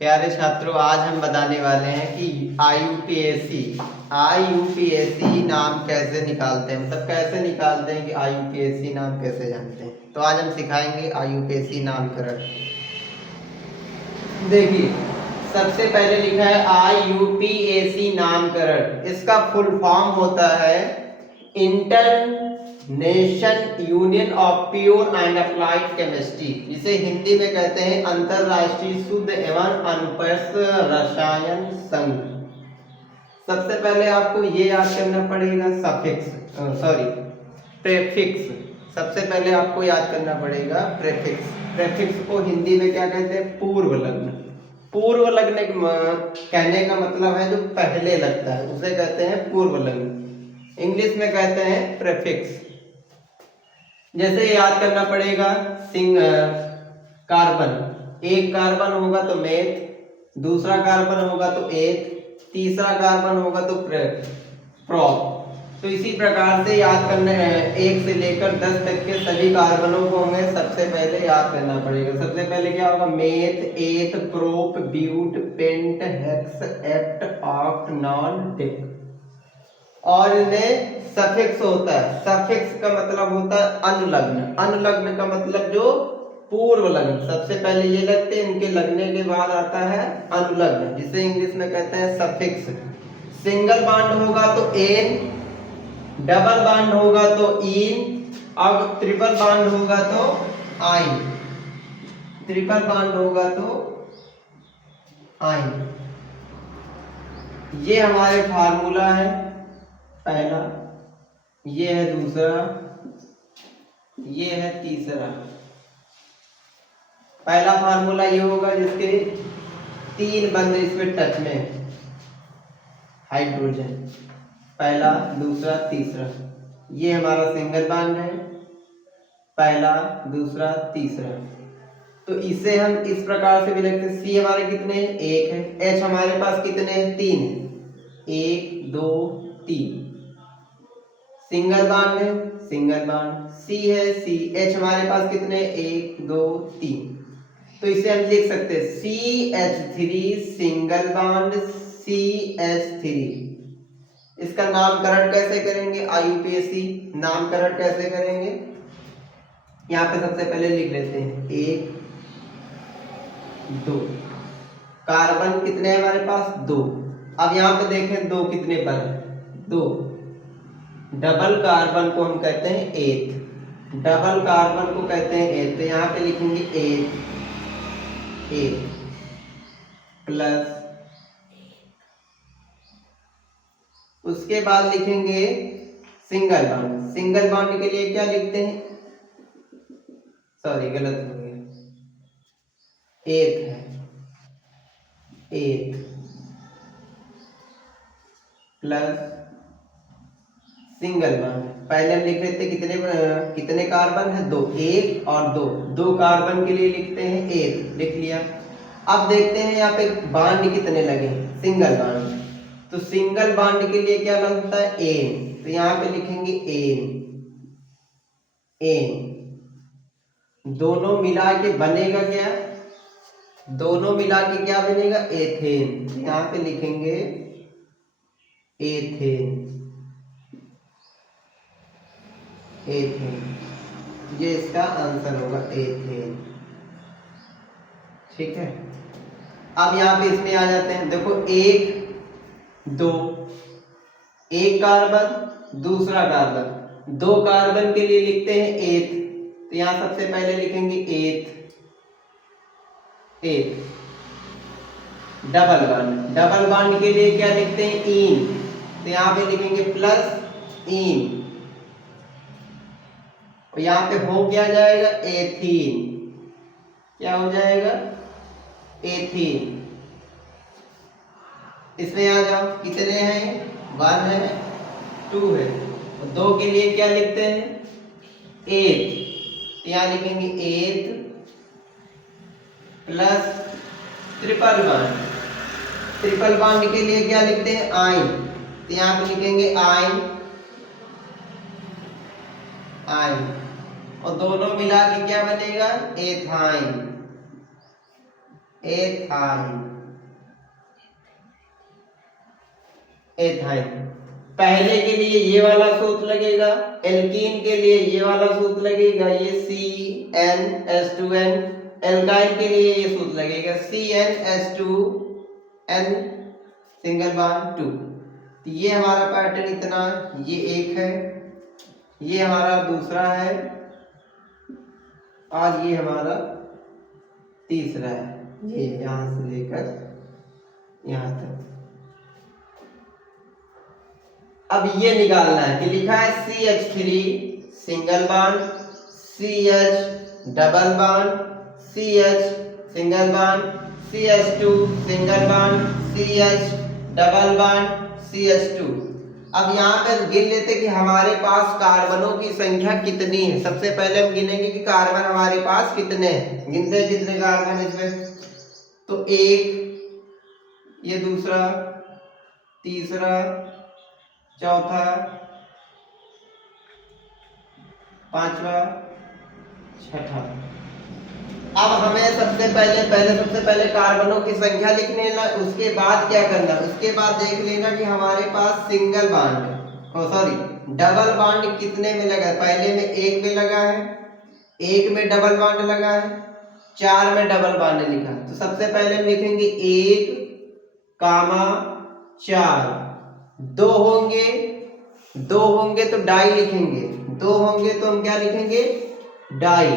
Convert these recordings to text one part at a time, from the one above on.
प्यारे छात्रों, आज हम बताने वाले हैं कि आईयूपीएसी नाम कैसे निकालते हैं, मतलब कैसे निकालते हैं कि आईयूपीएसी नाम कैसे जानते हैं। तो आज हम सिखाएंगे आईयूपीएसी नामकरण। देखिए, सबसे पहले लिखा है आईयूपीएसी नामकरण। इसका फुल फॉर्म होता है international union of pure and applied chemistry. इसे हिंदी में कहते हैं अंतरराष्ट्रीय शुद्ध एवं अनुप्रस्थ रसायन संघ। सबसे पहले आपको ये याद करना पड़ेगा प्रेफिक्स। सबसे पहले आपको याद करना पड़ेगा प्रेफिक्स। प्रेफिक्स को हिंदी में क्या कहते हैं? पूर्व लग्न। पूर्व लग्न कहने का मतलब है जो पहले लगता है, उसे कहते हैं पूर्व लग्न। इंग्लिश में कहते हैं प्रेफिक्स। जैसे याद करना पड़ेगा कार्बन। एक कार्बन होगा तो मेथ, दूसरा कार्बन होगा तो एथ, तीसरा कार्बन होगा तो प्रॉप। तो इसी प्रकार से याद करना है, 1 से लेकर 10 तक के सभी कार्बनों को हमें सबसे पहले याद करना पड़ेगा। सबसे पहले क्या होगा? Meth, eth, prop, but, pent, hex, hept, oct, non, dec. और इनमें सफिक्स होता है। सफिक्स का मतलब होता है अनुलग्न। अनुलग्न का मतलब जो पूर्व लग्न, सबसे पहले ये लगते हैं, इनके लगने के बाद आता है अनुलग्न, जिसे इंग्लिश में कहते हैं सफिक्स। सिंगल बॉन्ड होगा तो एन, डबल बॉन्ड होगा तो इन, अब ट्रिपल बॉन्ड होगा तो आइन। ट्रिपल बॉन्ड होगा तो आइन। ये हमारे फार्मूला है पहला, ये है दूसरा, ये है तीसरा। पहला फार्मूला ये होगा जिसके 3 बंद इसमें टच में हाइड्रोजन, पहला, दूसरा, तीसरा। ये हमारा सिंगल बॉन्ड है, पहला, दूसरा, तीसरा। तो इसे हम इस प्रकार से भी लिखते हैं। सी हमारे कितने हैं? 1 है। एच हमारे पास कितने हैं? 3 है। 1 2 3 सिंगल बॉन्ड है, सिंगल बॉन्ड। सी है, सी। एच हमारे पास कितने? 1 2 3। तो इसे हम लिख सकते हैं CH3 सिंगल बॉन्ड CH3। इसका नामकरण कैसे करेंगे? आईयूपीएसी नामकरण कैसे करेंगे? यहाँ पे सबसे पहले लिख लेते हैं 1 2। कार्बन कितने हैं हमारे पास? 2। अब यहाँ पे देखें 2 कितने पर है? 2। डबल कार्बन को हम कहते हैं एथ। डबल कार्बन को कहते हैं एथ। तो यहाँ पे लिखेंगे एथ प्लस, उसके बाद लिखेंगे सिंगल बॉन्ड। सिंगल बॉन्ड के लिए क्या लिखते हैं? सॉरी, गलत हो गया। एथ है, एथ प्लस सिंगल बॉन्ड। पहले हम लिख लेते कितने कार्बन है? 2। 1 और 2। 2 कार्बन के लिए लिखते हैं एथ, लिख लिया। अब देखते हैं यहाँ पे बॉन्ड कितने लगे? Single bond. तो सिंगल बॉन्ड के लिए क्या लगता है? एन। तो यहाँ पे लिखेंगे एन। एन दोनों मिला के बनेगा क्या? दोनों मिला के क्या बनेगा? एथेन। यहाँ पे लिखेंगे एथेन। एथेन, ये इसका आंसर होगा, एथेन। ठीक है। अब यहाँ पे इसमें आ जाते हैं। देखो 1 2, एक कार्बन, दूसरा कार्बन। 2 कार्बन के लिए लिखते हैं एथ। तो यहाँ सबसे पहले लिखेंगे एथ। एथ डबल बॉन्ड। डबल बॉन्ड के लिए क्या लिखते हैं? इन। तो यहाँ पे लिखेंगे प्लस इन। और यहाँ पे हो क्या जाएगा? एथीन। क्या हो जाएगा? एथीन। इसमें आ जाओ, कितने हैं? 1 है, 2 है। और 2 के लिए क्या लिखते हैं? एथ। यहाँ लिखेंगे एथ plus triple bond. Triple bond के लिए क्या लिखते हैं? आइन। तो यहाँ पे लिखेंगे आइन। आइन और दोनों मिला के क्या बनेगा? एथाइन। Ethyne, ethyne. पहले के लिए ये वाला सूत्र लगेगा, एल्कीन के लिए ये वाला सूत्र लगेगा, ये CnH2n। एल्काइल के लिए ये सूत्र लगेगा CnH2n सिंगल बॉन्ड 2। तो ये हमारा पैटर्न इतना, ये एक है, ये हमारा दूसरा है, और ये हमारा तीसरा है। ये यहां से लेकर यहां तक। अब ये निकालना है कि लिखा है CH3 single bond, CH double bond, CH single bond, CH2 single bond, CH double bond, CH2। अब यहाँ पे गिन लेते कि हमारे पास कार्बनों की संख्या कितनी है। सबसे पहले हम गिनेंगे कि कार्बन हमारे पास कितने हैं। गिनते हैं कितने कार्बन इसमें। तो एक, ये दूसरा, तीसरा, चौथा, पांचवा, छठा। अब हमें सबसे पहले कार्बनों की संख्या लिख लेना। उसके बाद क्या करना, उसके बाद देख लेना कि हमारे पास सिंगल बॉन्ड, डबल बॉन्ड कितने में लगा है। पहले में एक में लगा है, एक में डबल बॉन्ड लगा है, 4 में डबल बॉन्ड लिखा। तो सबसे पहले हम लिखेंगे 1, 4। दो होंगे तो डाई लिखेंगे, दो होंगे तो हम क्या लिखेंगे, डाई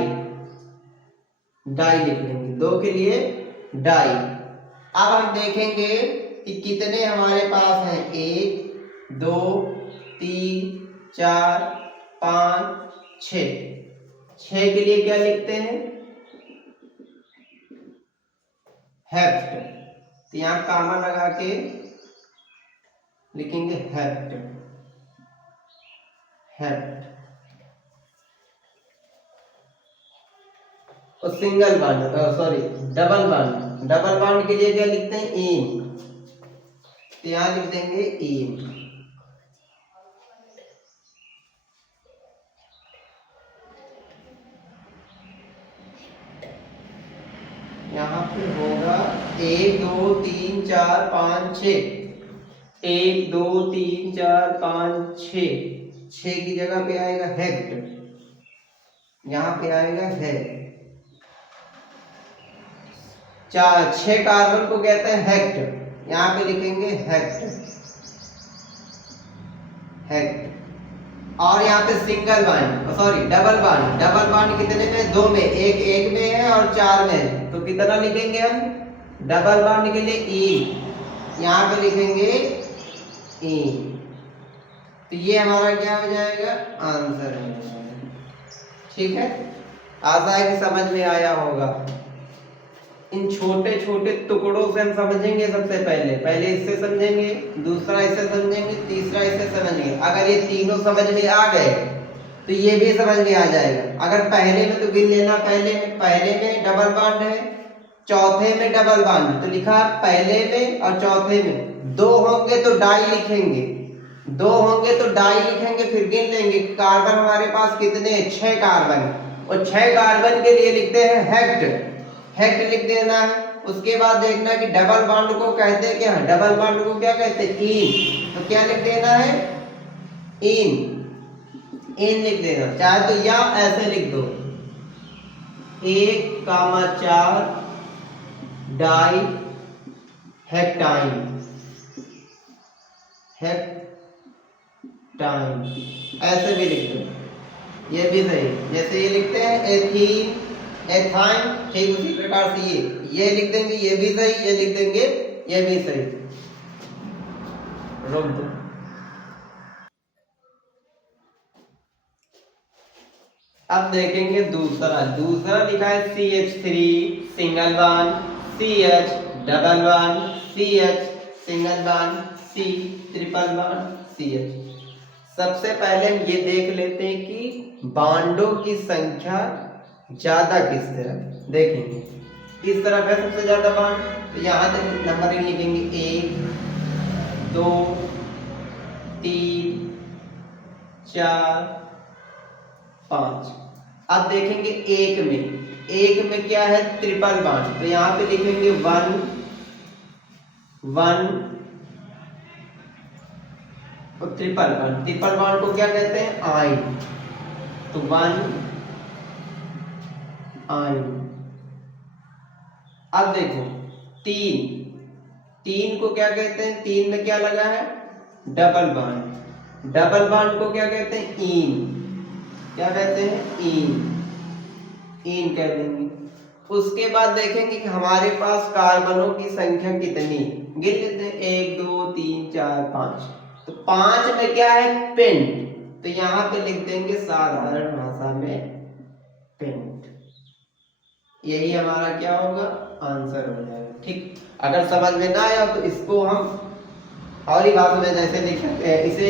लिख लेंगे, दो के लिए डाई। अब हम देखेंगे कि कितने हमारे पास हैं। 1, 2, 3, 4, 5, 6। 6 के लिए क्या लिखते हैं, हेप्ट। तो यहां कामा लगा के लिखेंगे हेप्ट। और सिंगल बॉन्ड, डबल बॉन्ड के लिए क्या लिखते हैं, इन। तो यहां लिख देंगे इन। यहाँ पे होगा 1, 2, 3, 4, 5, 6। 1, 2, 3, 4, 5, 6। 6 की जगह पे आएगा हेक्ट, यहाँ पे आएगा है। 6 कार्बन को कहते हैं हेक्ट, यहाँ पे लिखेंगे हेक्ट। और यहाँ पे सिंगल बॉन्ड, डबल बॉन्ड कितने में, 2 में, एक में है और 4 में है। तो कितना लिखेंगे हम, डबल बॉन्ड के लिए ई, यहाँ पे लिखेंगे ई। तो ये हमारा क्या हो जाएगा, आंसर हो जाएगा। ठीक है, आशा है कि समझ में आया होगा। इन छोटे छोटे टुकड़ों से हम समझेंगे। सबसे पहले इससे समझेंगे, दूसरा इससे समझेंगे, तीसरा इससे समझेंगे। अगर ये तीनों समझ में आ गए तो ये भी समझ में आ जाएगा। अगर पहले में तो गिन लेना, पहले में डबल बॉन्ड है, चौथे में डबल बॉन्ड, तो लिखा पहले में और चौथे में। 2 होंगे तो डाई लिखेंगे, फिर गिन लेंगे कार्बन हमारे पास कितने, 6 कार्बन। और 6 कार्बन के लिए लिखते हैं हेक्ट लिख देना है। उसके बाद देखना कि डबल बॉन्ड को कहते हैं क्या, डबल बॉन्ड को क्या कहते हैं, इन। तो क्या लिख देना है, इन लिख देना। चाहे तो या ऐसे लिख दो, 1, 4 डाई हेक्टाइन, ऐसे भी लिख दो, ये भी सही। जैसे ये लिखते हैं एथीन, एथाइन, ठीक उसी प्रकार से ये लिख देंगे, ये भी सही, ये लिख देंगे, ये भी सही। रोक दो। अब देखेंगे दूसरा लिखा है CH3 single bond, CH double bond, CH single bond, C triple bond, CH। सबसे पहले हम ये देख लेते हैं कि बॉन्डों की संख्या ज्यादा किस तरफ। देखेंगे इस तरफ है सबसे ज्यादा बॉन्ड, तो यहां तक नंबर लिखेंगे 1, 2, 3, 4, 5। अब देखेंगे एक में क्या है, ट्रिपल बॉन्ड, तो यहाँ पे लिखेंगे 1 1 और ट्रिपल बॉन्ड को क्या कहते हैं, आइन, तो 1 आइन। अब देखो तीन को क्या कहते हैं, 3 में क्या लगा है, डबल बॉन्ड को क्या कहते हैं, इन, क्या कहते हैं, इन कह देंगे। उसके बाद देखेंगे कि हमारे पास कार्बनों की संख्या कितनी, गिन लेते हैं 1 2 3 4 5, तो 5 में क्या है, पेंट, तो यहाँ पे लिख देंगे साधारण भाषा में पेंट। यही हमारा क्या होगा, आंसर हो जाएगा। ठीक, अगर समझ में ना आया तो इसको हम और ही भाषा में जैसे लिख सकते हैं, इसे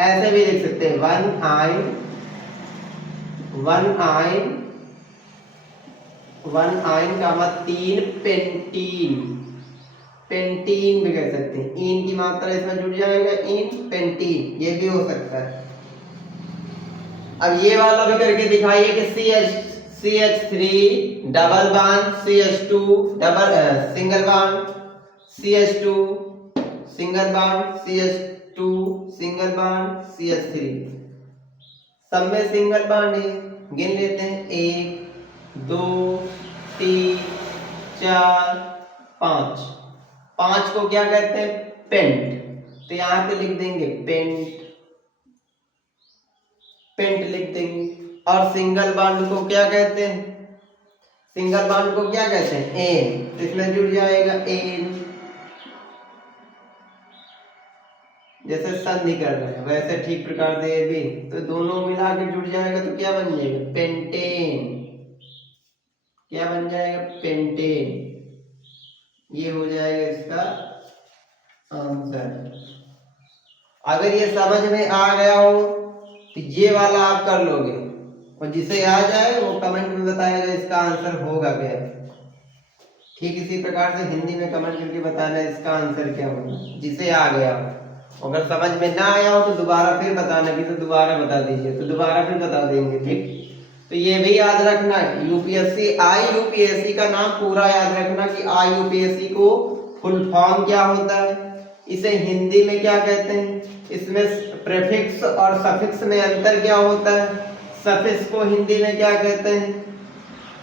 ऐसे भी लिख सकते हैं, 1 आइन 1 आइन का मतलब 3 पेंटीन भी कह सकते हैं, इन की मात्रा इसमें जुड़ जाएगा, इन पेंटीन, ये भी हो सकता है। अब ये वाला भी करके दिखाइए कि CH3 double bond, CH2 double single bond, CH2 single bond, CH2 single bond, CH3 सब में सिंगल बॉन्ड है। गिन लेते हैं 1 2 3 4 5 को क्या कहते हैं, पेंट, तो यहाँ पे लिख देंगे पेंट लिख देंगे। और सिंगल बॉन्ड को क्या कहते हैं, एन, तो इसमें जुड़ जाएगा एन, जैसे संधि कर रहे हैं वैसे ठीक प्रकार से ये भी, तो दोनों मिला के जुड़ जाएगा तो क्या बन जाएगा, पेंटेन, क्या बन जाएगा, पेंटेन। ये हो जाएगा इसका आंसर। अगर ये समझ में आ गया हो तो ये वाला आप कर लोगे, और जिसे आ जाए वो कमेंट में बताएगा इसका आंसर होगा क्या। ठीक इसी प्रकार से हिंदी में कमेंट करके बताना इसका आंसर क्या होगा, जिसे आ गया हो। अगर समझ में ना आया हो तो दोबारा फिर बताना, भी तो दोबारा बता दीजिए, तो दोबारा फिर बता देंगे। ठीक, तो ये भी याद रखना, IUPAC का नाम पूरा याद रखना कि IUPAC को फुल फॉर्म क्या होता है, इसे हिंदी में क्या कहते हैं, इसमें प्रीफिक्स और सफिक्स में अंतर क्या होता है, सफिक्स को हिंदी में क्या कहते हैं,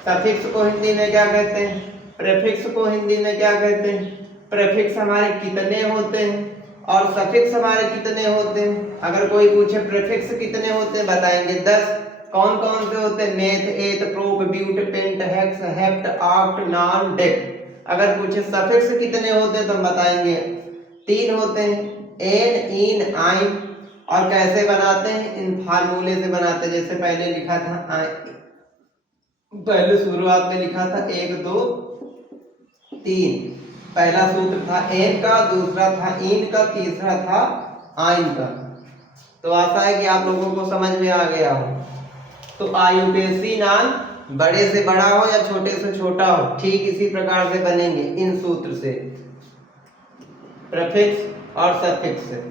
सफिक्स को हिंदी में क्या कहते हैं, प्रीफिक्स को हिंदी में क्या कहते हैं, प्रीफिक्स हमारे कितने होते हैं और सफिक्स हमारे कितने होते हैं। अगर कोई पूछे प्रीफिक्स कितने होते हैं, बताएंगे 10। कौन कौन से होते हैं, meth, eth, prop, but, pent, hex, hept, oct, non, dec. अगर पूछे सफिक्स कितने होते हैं तो हम बताएंगे 3 होते हैं, एन, इन, आइन। और कैसे बनाते हैं, इन फार्मूले से बनाते हैं, जैसे पहले लिखा था, पहले शुरुआत में लिखा था 1 2 3। पहला सूत्र था एन का, दूसरा था इन का, तीसरा था आइन का। तो आशा है कि आप लोगों को समझ में आ गया हो। तो IUPAC नाम बड़े से बड़ा हो या छोटे से छोटा हो, ठीक इसी प्रकार से बनेंगे इन सूत्र से, प्रीफिक्स और सफिक्स से।